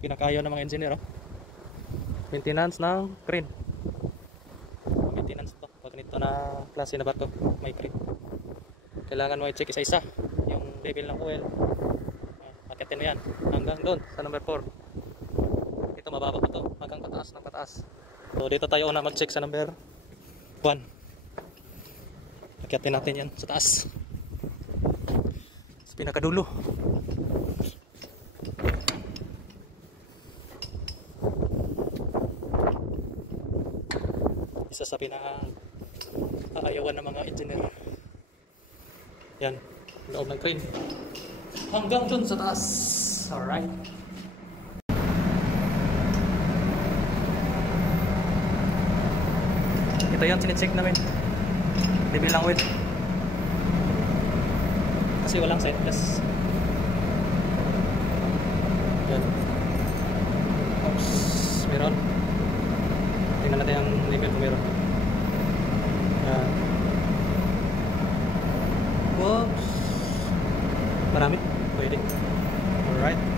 pinakayaw ng mga engineer, oh. Maintenance ng crane. Maintenance to pag ganito na klase na barko, may crane. Kailangan mo i-check isa-isa yung level ng oil. Akitin mo yan hanggang doon sa number 4. Ito mababa pa to hanggang pataas ng pataas. So dito tayo una mag-check sa number 1. Akitin natin yan sa taas, sa pinakadulo. Isa sa pinaka-aayawan ng mga engineer. Yan, loob ng crane hanggang dun sa taas. Alright. Ito yan, sinicheck namin level ng oil kasi walang setless. Yan. Oops, meron. Tingnan natin ang level kung meron. Yan. Oops, marami. Pwede. Alright.